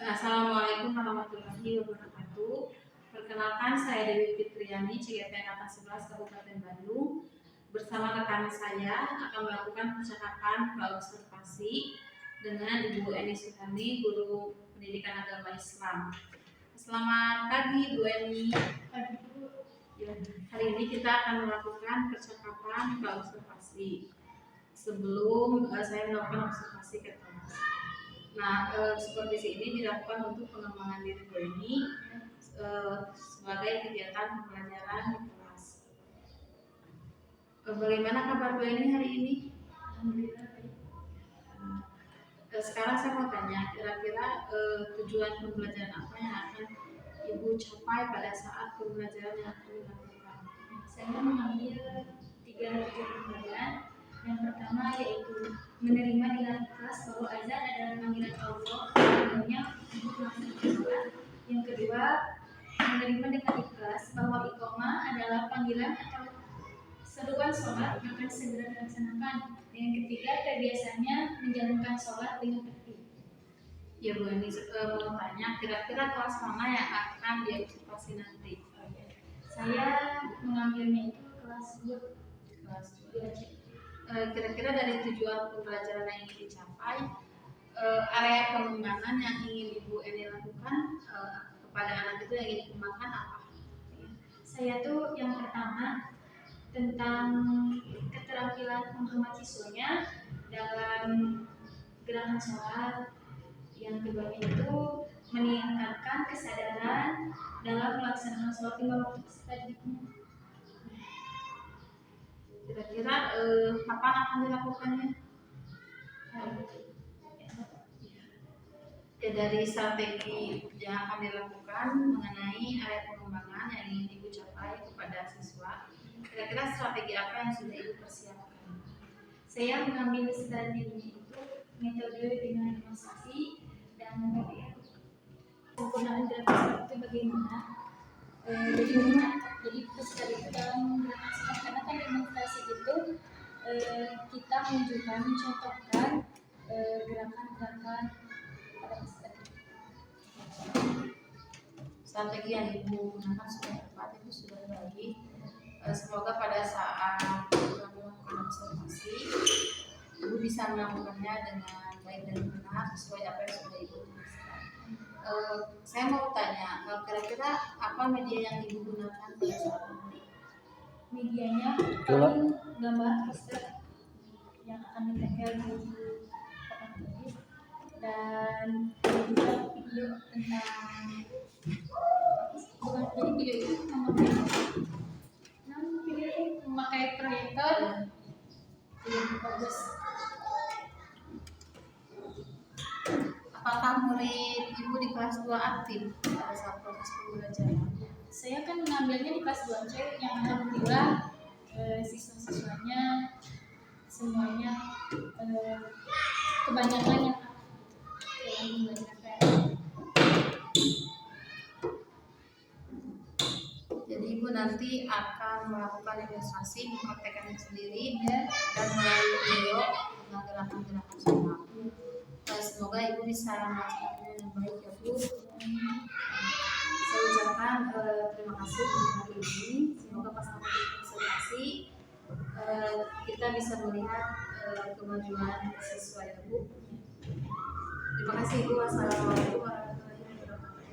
Assalamualaikum warahmatullahi wabarakatuh. Perkenalkan, saya Dewi Fitriani, CGP Angkatan 11 Kabupaten Bandung. Bersama rekan saya akan melakukan percakapan praobservasi dengan Ibu Eni Suhani, Guru Pendidikan Agama Islam. Selamat pagi, Bu Eni. Hari ini kita akan melakukan percakapan praobservasi. Sebelum saya melakukan observasi ke kelas. Nah, supervisi ini dilakukan untuk pengembangan diri Bu Eni sebagai kegiatan pembelajaran di kelas. Bagaimana kabar Bu Eni hari ini? Alhamdulillah baik. Sekarang saya mau tanya, kira-kira tujuan pembelajaran apa yang akan Ibu capai pada saat pembelajaran yang akan dilakukan? Saya mengambil 3 tujuan pembelajaran. Yang pertama yaitu menerima di dalam kelas bahwa azan adalah panggilan Allah, maknanya untuk melaksanakan sholat. Yang kedua, menerima dengan ikhlas bahwa iqamah adalah panggilan atau seruan sholat akan segera dilaksanakan. Dan yang ketiga, kebiasaannya menjalankan sholat dengan tertib. Ya Bu Eni, mau tanya, kira-kira kelas mana yang akan diobservasi nanti? Saya mengambilnya itu kelas 2. Kira-kira dari tujuan pembelajaran yang ingin dicapai, area pengembangan yang ingin Ibu Eni lakukan kepada anak itu yang ingin dikembangkan apa? Saya tuh yang pertama tentang keterampilan pemahaman siswanya dalam gerakan sholat. Yang keduanya itu meningkatkan kesadaran dalam melaksanakan sholat lima waktu tadi. Kira-kira kapan akan dilakukannya? Ya, dari strategi yang akan dilakukan mengenai area pengembangan yang ingin Ibu capai kepada siswa, kira-kira strategi apa yang sudah Ibu persiapkan? Saya mengambil strategi itu metode dengan demonstrasi dan penggunaan gerakan itu bagaimana. Jadi peserta itu dalam gerakan sholat, karena kan demonstrasi itu kita mencontohkan gerakan-gerakan pada peserta. Strategi yang Ibu gunakan sudah tepat, itu sudah baik. Semoga pada saat melakukan observasi, Ibu bisa melakukannya dengan baik dan benar sesuai apa yang sudah Ibu tuliskan. Saya mau tanya, kira-kira apa media yang Ibu gunakan pada saat nanti? Medianya paling gambar poster yang akan ditempel di papan tulis, dan juga video tentang jadi video itu memakai proyektor yang bagus. Apakah murid Ibu di kelas 2 aktif pada saat proses pembelajaran? Saya kan mengambilnya di kelas 2C yang alhamdulillah siswa-siswanya semuanya kebanyakan yang dalam belajar. Jadi Ibu nanti akan melakukan demonstrasi, mempraktekkannya sendiri dan melalui video dengan gerakan-gerakan sholat. Semoga Ibu bisa melaksanakannya dengan baik ya Bu. Saya ucapkan terima kasih untuk hari ini. Semoga pas nanti presentasi kita bisa melihat kemajuan siswa ya Bu. Terima kasih Ibu. Wassalamualaikum warahmatullahi wabarakatuh.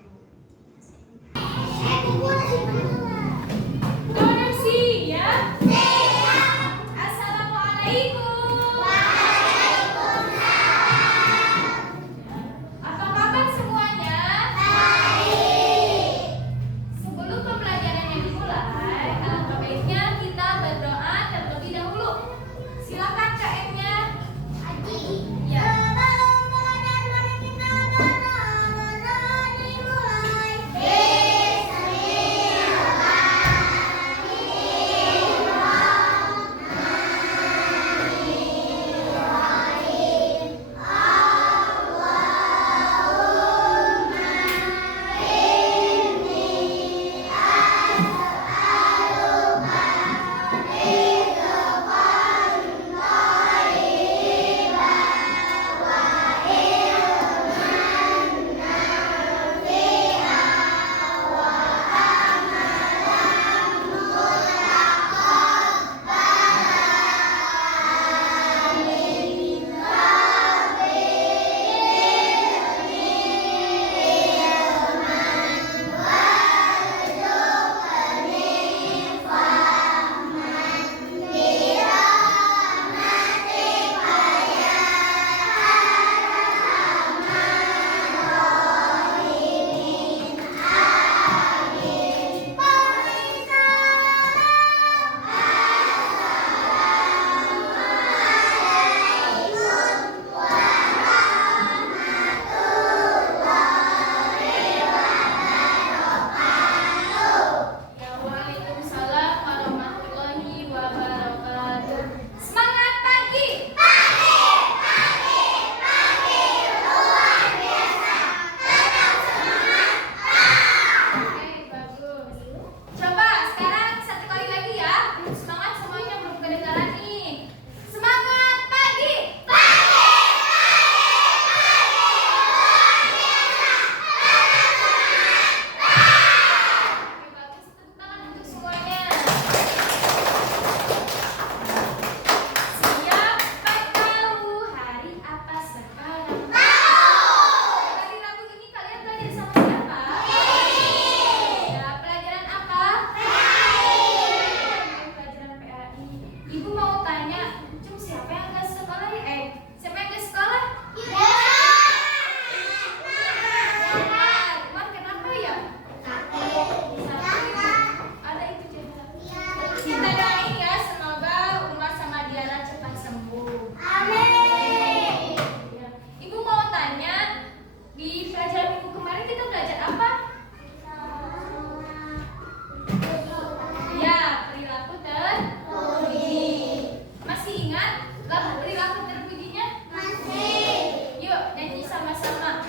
sama-sama.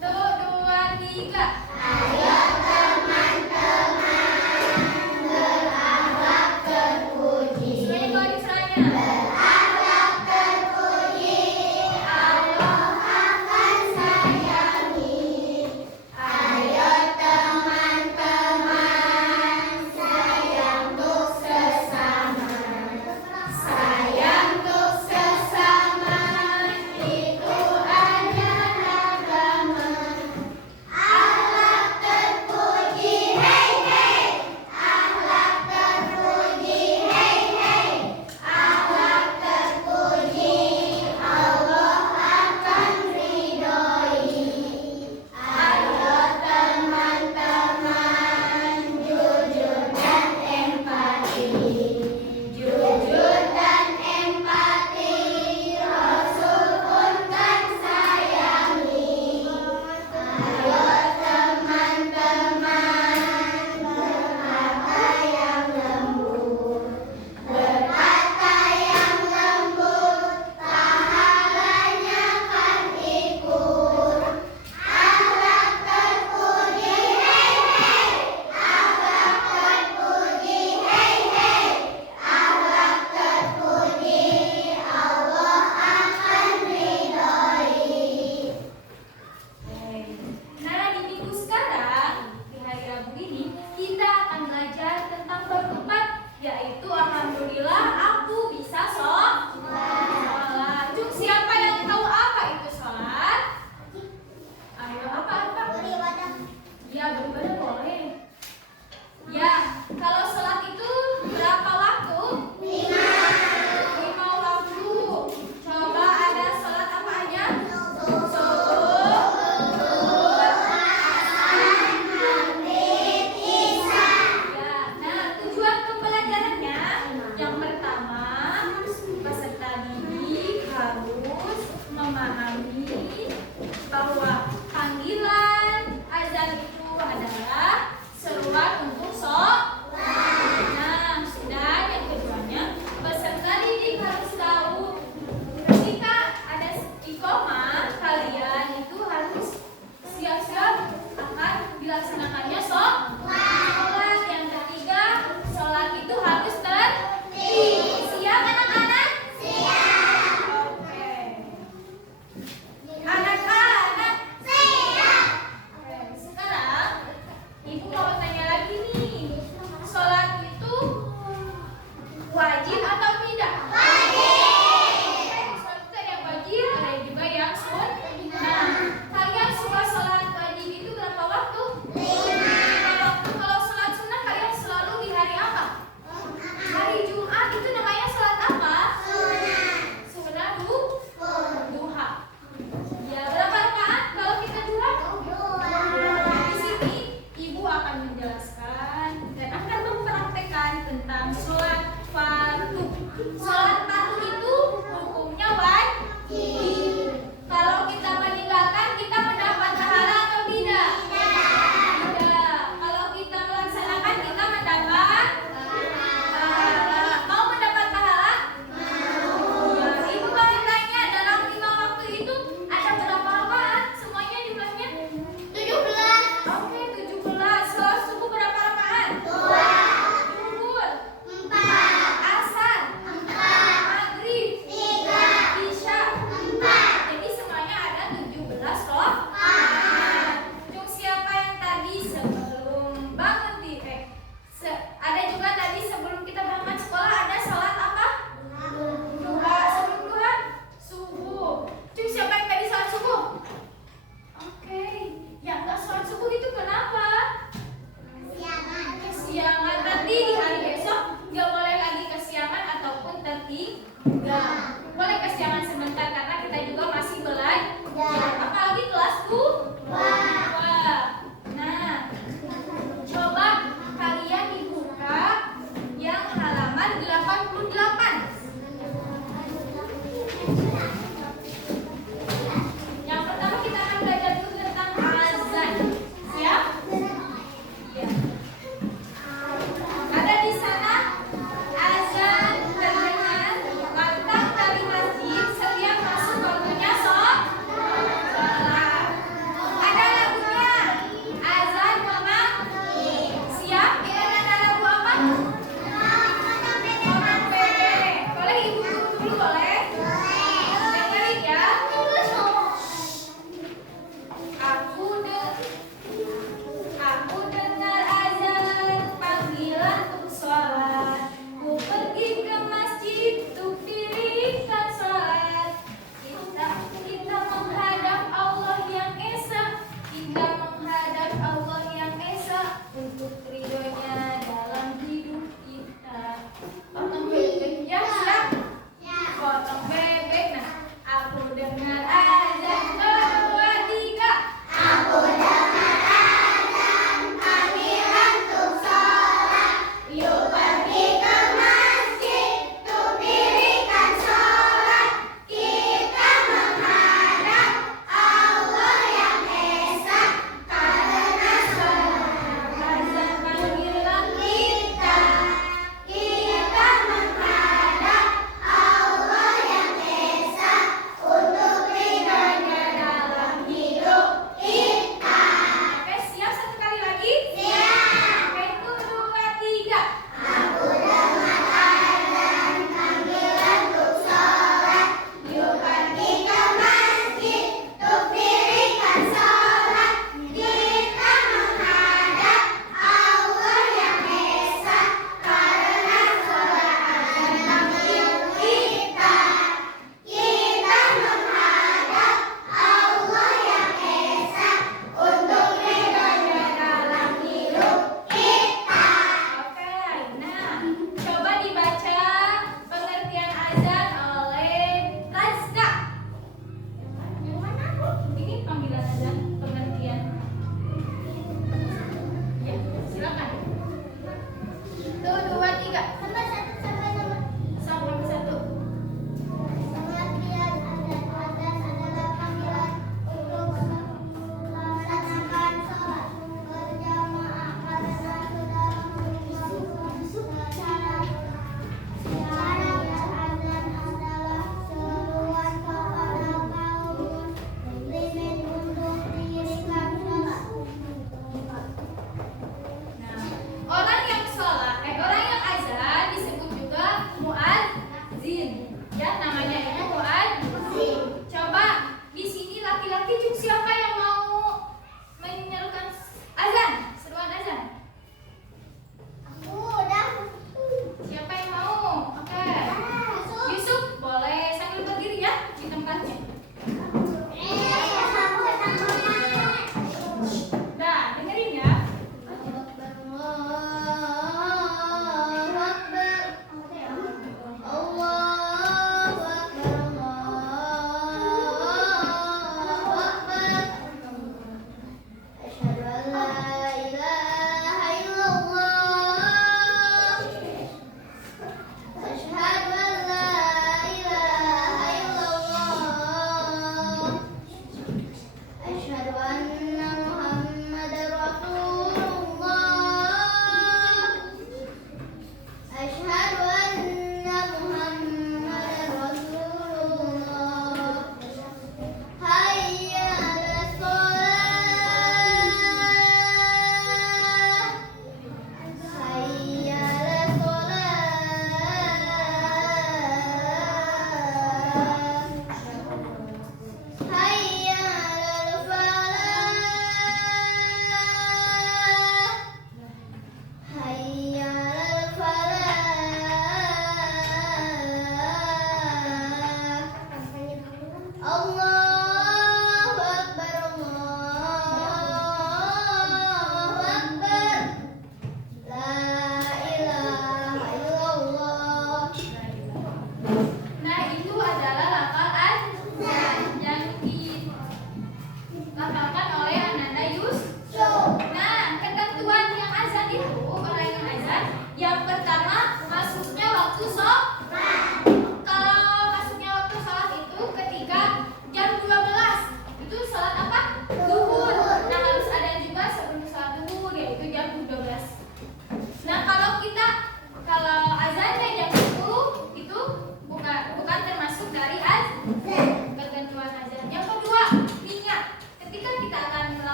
1, 2, 3. Semuanya balik seranya.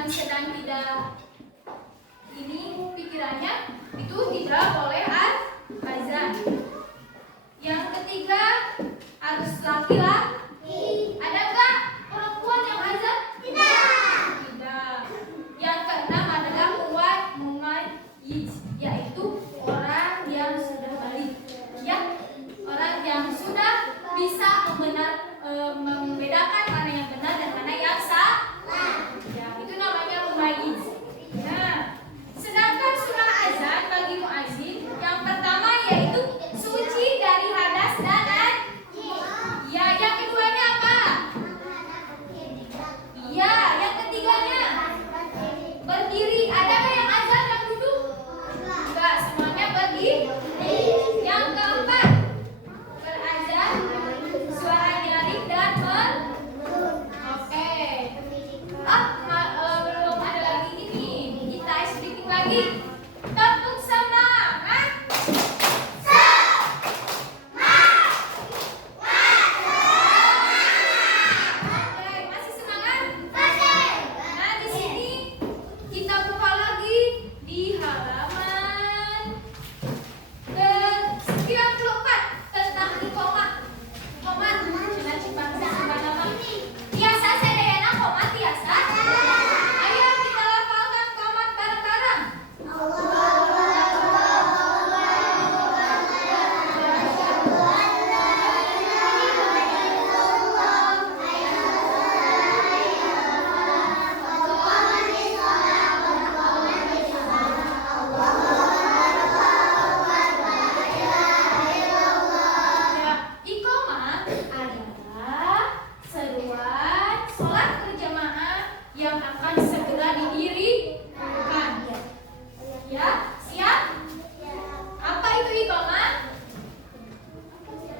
yang sedang tidak ini pikirannya itu tidak boleh azan. Yang ketiga harus laki-laki. Ada nggak perempuan yang azan? Tidak. Yang keenam adalah mumayyiz, yaitu orang yang sudah balik, ya, orang yang sudah bisa membedakan mana yang benar dan mana yang salah. Ya, itu namanya mumayyiz. Nah, sedangkan sunnah azan bagi muazzin yang pertama yaitu suci dari hadas dan najis. Ya, yang keduanya apa? Iya, yang ketiganya berdiri. Ada nggak yang azan yang duduk? Enggak, semuanya berdiri. Yang keempat berazan suara nyaring dan oke. Belum ada lagi ini. Kita sedikit lagi. Tepuk semangat. Oke, masih semangat? Nah, di sini kita buka lagi di halaman ke-94 tentang iqamah. Iqamah, cenah cipang nama. Tiasa sadayana qomat tiasa. Ayo kita lafalkan qomat bareng-bareng. Iqamah adalah seruan sholat berjamaah yang akan segera didirikan. Ya, siap? Apa itu iqamah?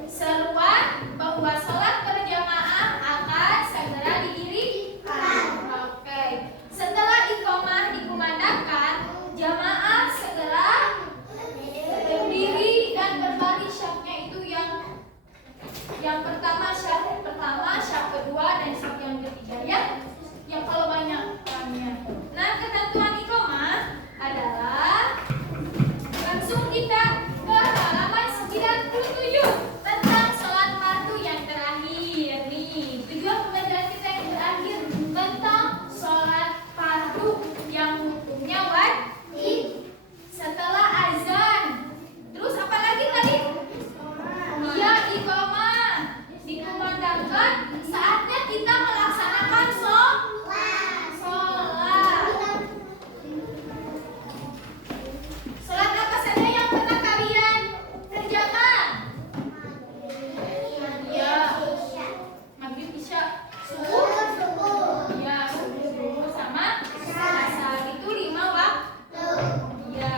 Seruan bahwa sholat berjamaah akan segera didirikan. Oke. Setelah iqamah dikumandangkan, jamaah segera berdiri dan berbaris. Syaratnya itu yang pertama, syarat pertama, syarat kedua, dan syarat yang ketiga, ya. Yang kalau banyak orangnya. Nah, ketentuan iqamah adalah langsung kita ke halaman 97 tentang sholat fardu yang terakhir nih. Tujuan pembelajaran kita yang terakhir tentang sholat fardu yang hukumnya wajib setelah azan. Terus apa lagi tadi? Iya, iqamah dikumandangkan, saatnya kita melaksanakan sholat. Sholat apa saja yang pernah kalian kerjakan? Iya, maghrib, isya, subuh. Iya, subuh sama asar itu 5 waktu. Iya.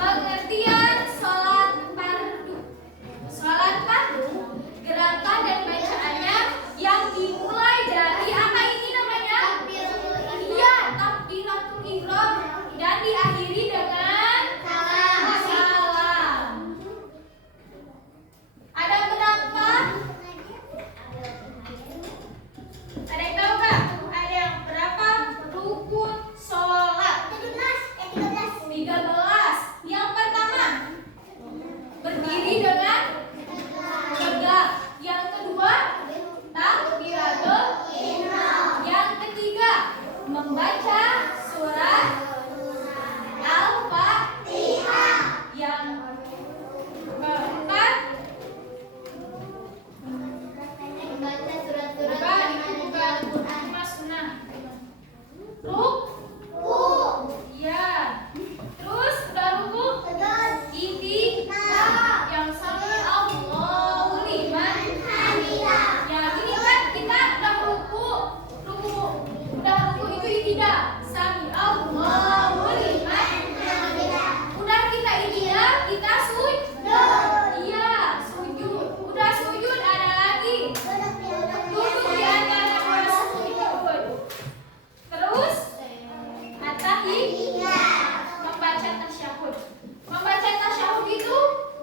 Pengertian sholat fardu. Sholat fardu, gerakan dan bacaannya yang dimulai dari apa ini namanya? Iya, takbiratul ihram, dan diakhiri dengan salam. Ada berapa? Ada yang tahu nggak? Ada yang berapa rukun sholat? 13. Yang pertama, berdiri dengan tegak. Yang kedua, takbiratul ihram. Yang ketiga, membaca surat Al-Fatihah. Yang keempat, Membaca surat-surat bukan cuma sunnah. Ruku. Iya. Terus udah ruku, yang sami Allahu liman hamidah. Ya, ini kan kita udah ruku itu itidah. Sami Allahu liman hamidah. Udah kita itidah, kita sujud. Iya, sujud. Udah sujud, ada lagi duduk di antara dua sujud. Terus at-tahiyat, membaca tasyahud. Membaca tasyahud itu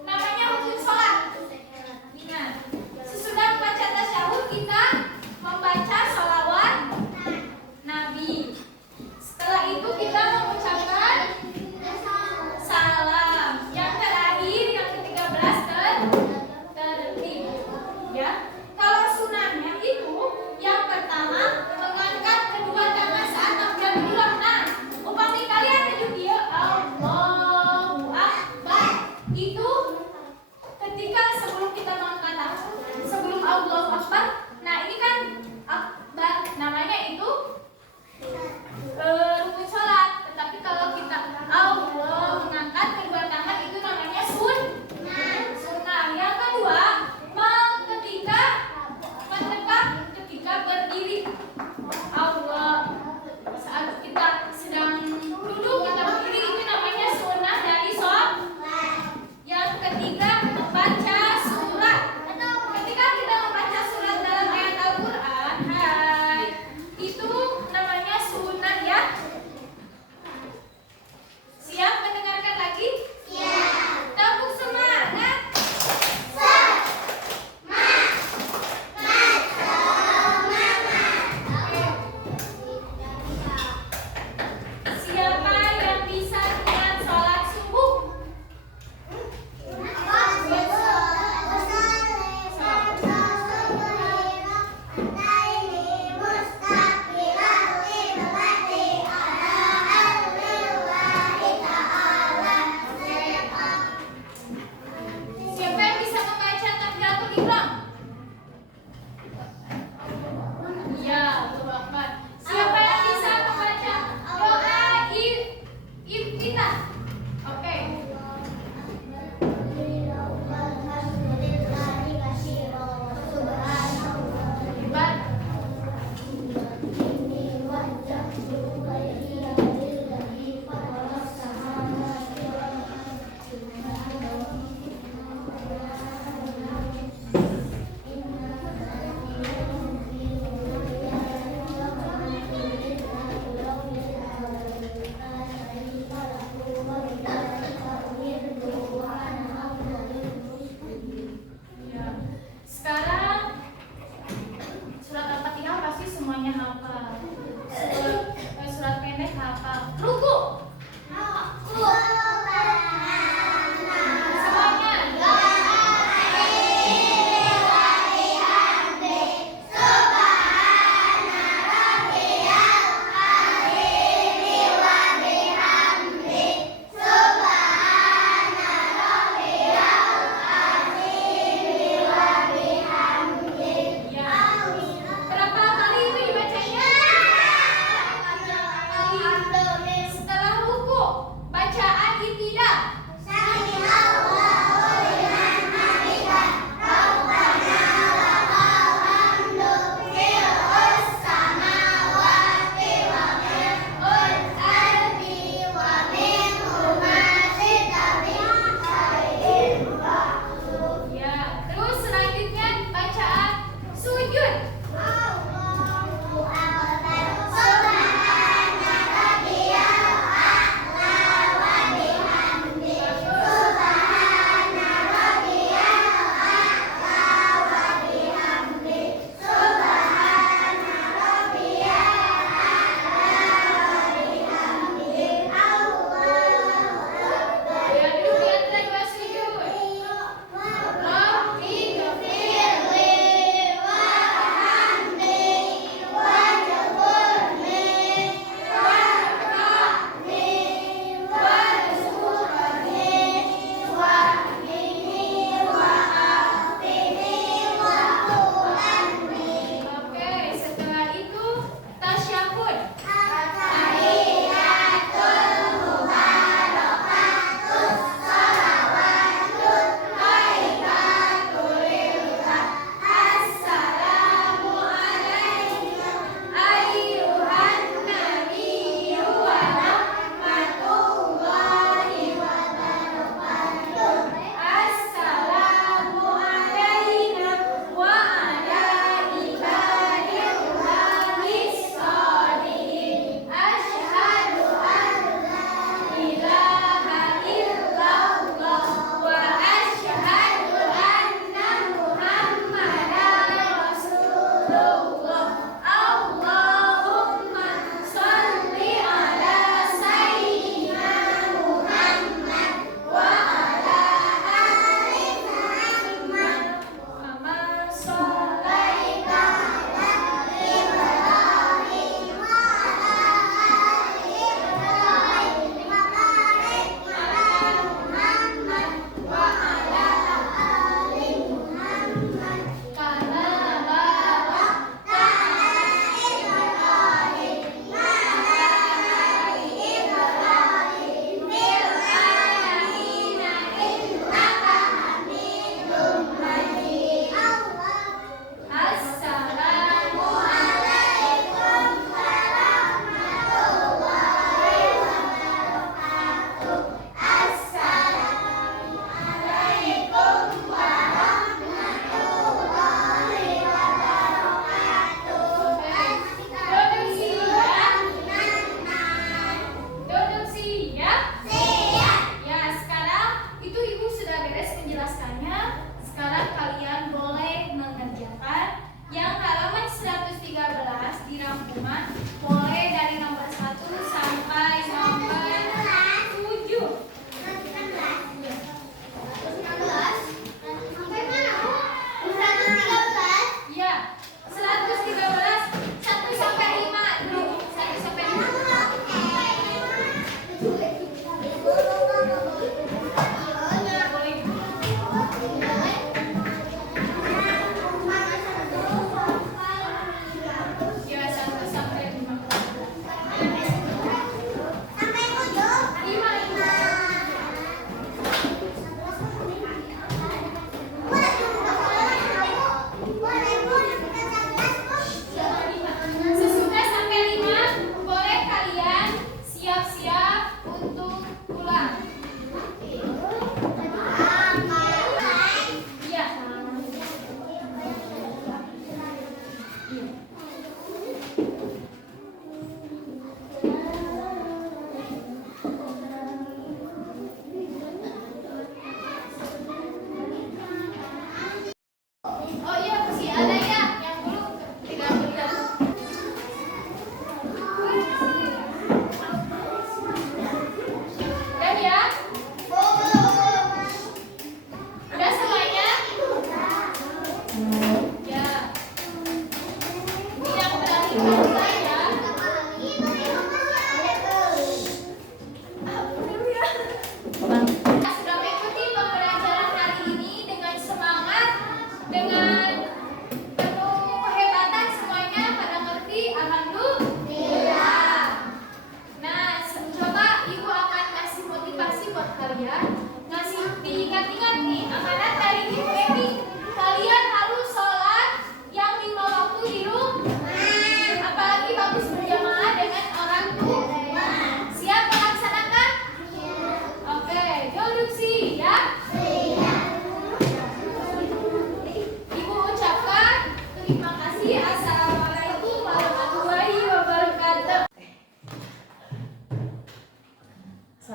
namanya rukun sholat. Ingat, sesudah membaca tasyahud kita membaca sholawat Nabi. Setelah ruku, bacaan ibtidah. Ya, terus selanjutnya bacaan sujud.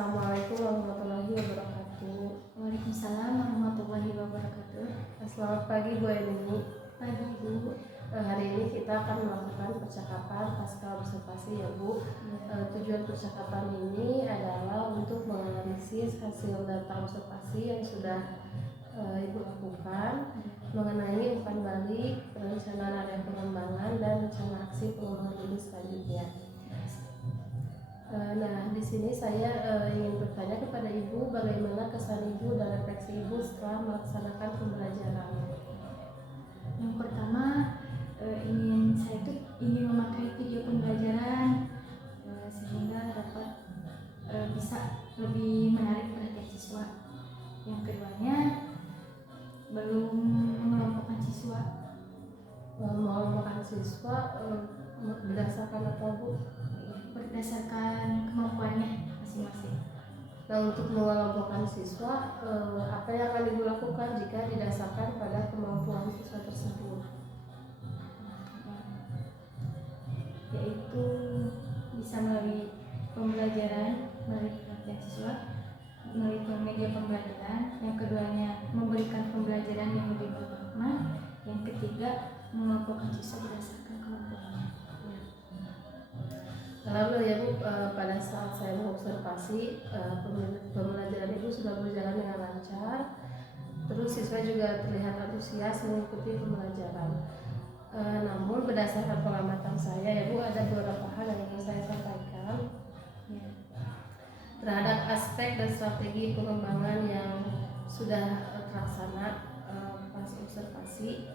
Assalamualaikum warahmatullahi wabarakatuh. Waalaikumsalam warahmatullahi wabarakatuh. Selamat pagi Bu Eni. Pagi Bu. Hari ini kita akan melakukan percakapan pasca observasi ya Bu. Tujuan percakapan ini adalah untuk menganalisis hasil data observasi yang sudah Ibu lakukan mengenai umpan balik, perencanaan area pengembangan, dan rencana aksi pengembangan ini selanjutnya. Nah, di sini saya ingin bertanya kepada Ibu, bagaimana kesan Ibu dan refleksi Ibu setelah melaksanakan pembelajaran? Yang pertama, saya ingin memakai video pembelajaran sehingga dapat bisa lebih menarik perhatian siswa. Yang keduanya, belum mengelompokkan siswa. Mengelompokkan siswa berdasarkan apa Bu? Berdasarkan kemampuannya masing-masing. Nah, untuk mengelompokkan siswa, apa yang akan Ibu lakukan jika didasarkan pada kemampuan siswa tersebut? Yaitu bisa melalui pembelajaran, melalui perhatian siswa, melalui media pembelajaran. Yang keduanya, memberikan pembelajaran yang lebih bermakna. Yang ketiga, mengelompokkan siswa berdasarkan kemampuannya. Lalu ya Bu, pada saat saya mengobservasi pembelajaran Ibu sudah berjalan dengan lancar, terus siswa juga terlihat antusias mengikuti pembelajaran. Namun berdasarkan pengamatan saya ya Bu, ada beberapa hal yang ingin saya sampaikan terhadap aspek dan strategi pengembangan yang sudah terlaksana pas observasi,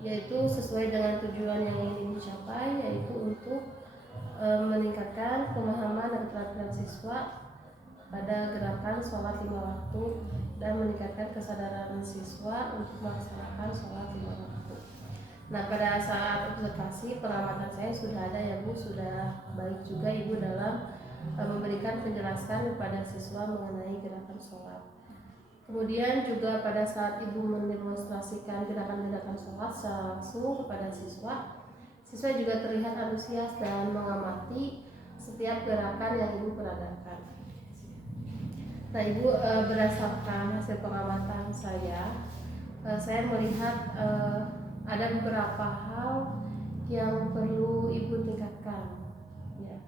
yaitu sesuai dengan tujuan yang ingin dicapai, yaitu untuk meningkatkan pemahaman dan keterampilan siswa pada gerakan sholat 5 waktu dan meningkatkan kesadaran siswa untuk melaksanakan sholat 5 waktu. Nah, pada saat observasi pengamatan saya sudah ada ya Bu, sudah baik juga Ibu dalam memberikan penjelasan kepada siswa mengenai gerakan sholat. Kemudian juga pada saat Ibu mendemonstrasikan gerakan-gerakan sholat secara langsung kepada siswa juga terlihat antusias dan mengamati setiap gerakan yang Ibu peragakan. Nah, Ibu, berdasarkan hasil pengamatan saya melihat ada beberapa hal yang perlu Ibu tingkatkan. Ya.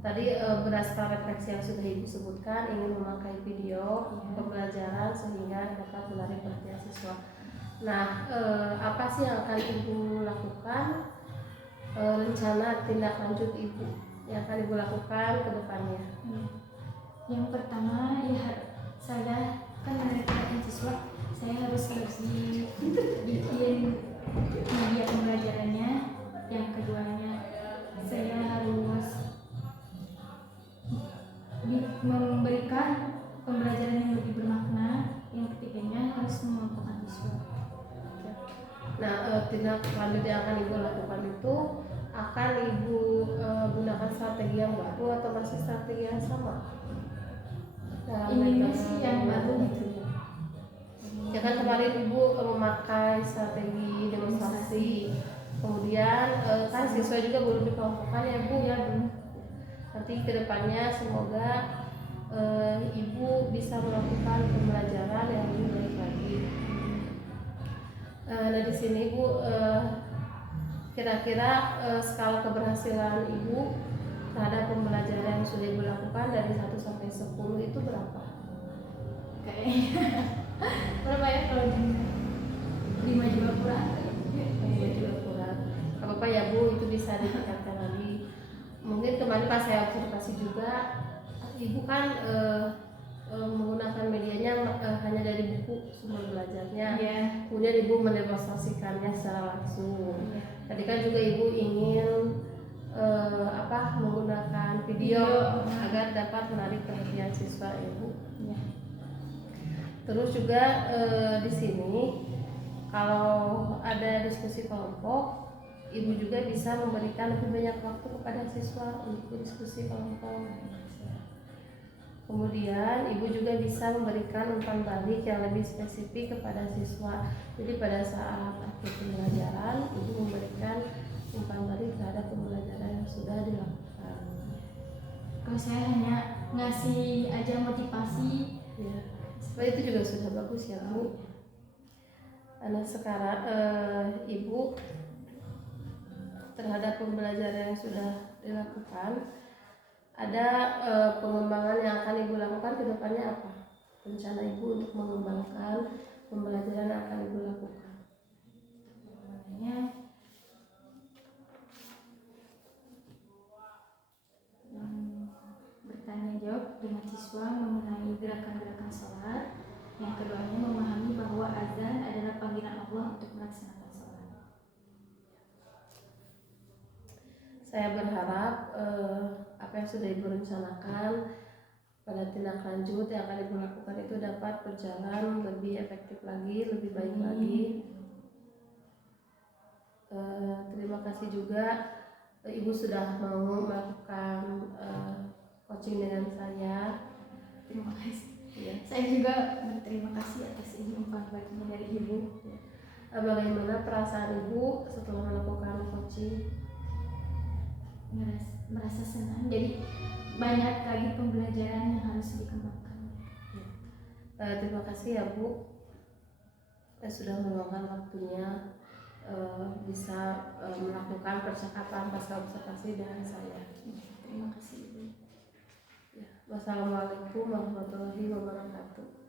Tadi berdasarkan refleksi yang sudah Ibu sebutkan, ingin memakai video pembelajaran sehingga dapat menarik perhatian siswa. Nah, apa sih yang akan Ibu lakukan? Rencana tindak lanjut Ibu yang akan Ibu lakukan ke depannya? Yang pertama, saya kan menarik perhatian siswa, saya harus lebih bikin media pembelajarannya. Yang keduanya, saya harus memberikan pembelajaran yang lebih bermakna. Yang ketiganya, harus mengelompokkan siswa. Nah, tindak lanjut yang akan Ibu lakukan itu akan Ibu gunakan strategi yang baru atau masih strategi yang sama? Ini sih yang baru gitu. Ya kan kemarin Ibu memakai strategi demonstrasi, kemudian kan siswa juga belum dikelompokkan ya Bu ya Bu. Nanti kedepannya semoga Ibu bisa melakukan pembelajaran yang lebih baik lagi. Nah, di sini Bu, kira-kira skala keberhasilan Ibu terhadap pembelajaran yang sudah Ibu lakukan dari 1 sampai 10 itu berapa? Berapa ya kalau 5 juga kurang? 5 juga kurang. Gak apa-apa ya Bu, itu bisa ditingkatkan lagi. Mungkin kemarin pas saya observasi juga, Ibu kan menggunakan medianya hanya dari buku sumber belajarnya. Kemudian Ibu mendemonstrasikannya secara langsung. Tadi kan juga Ibu ingin menggunakan video agar dapat menarik perhatian siswa Ibu. Terus juga di sini kalau ada diskusi kelompok, Ibu juga bisa memberikan lebih banyak waktu kepada siswa untuk diskusi kelompok. Kemudian Ibu juga bisa memberikan umpan balik yang lebih spesifik kepada siswa. Jadi pada saat akhir pembelajaran, Ibu memberikan umpan balik terhadap pembelajaran yang sudah dilakukan. Kalau saya hanya ngasih aja motivasi. Ya, seperti itu juga sudah bagus ya Bu. Nah sekarang Ibu terhadap pembelajaran yang sudah dilakukan, ada pengembangan yang akan Ibu lakukan ke depannya apa? Rencana Ibu untuk mengembangkan pembelajaran yang akan Ibu lakukan? Namanya bertanya jawab dengan siswa mengenai gerakan-gerakan sholat. Yang keduanya memahami bahwa azan adalah panggilan Allah untuk melaksanakan sholat. Saya berharap apa yang sudah Ibu rencanakan pada tindak lanjut yang akan Ibu lakukan itu dapat berjalan lebih efektif lagi, lebih baik lagi. Terima kasih juga Ibu sudah mau melakukan coaching dengan saya. Terima kasih. Ya. Saya juga berterima kasih atas ini umpan baiknya dari Ibu. Bagaimana perasaan Ibu setelah melakukan coaching? Merasa senang. Jadi banyak lagi pembelajaran yang harus dikembangkan. Terima kasih ya Bu, sudah meluangkan waktunya bisa melakukan percakapan pasca observasi dengan saya. Terima kasih Ibu. Ya. Wassalamualaikum warahmatullahi wabarakatuh.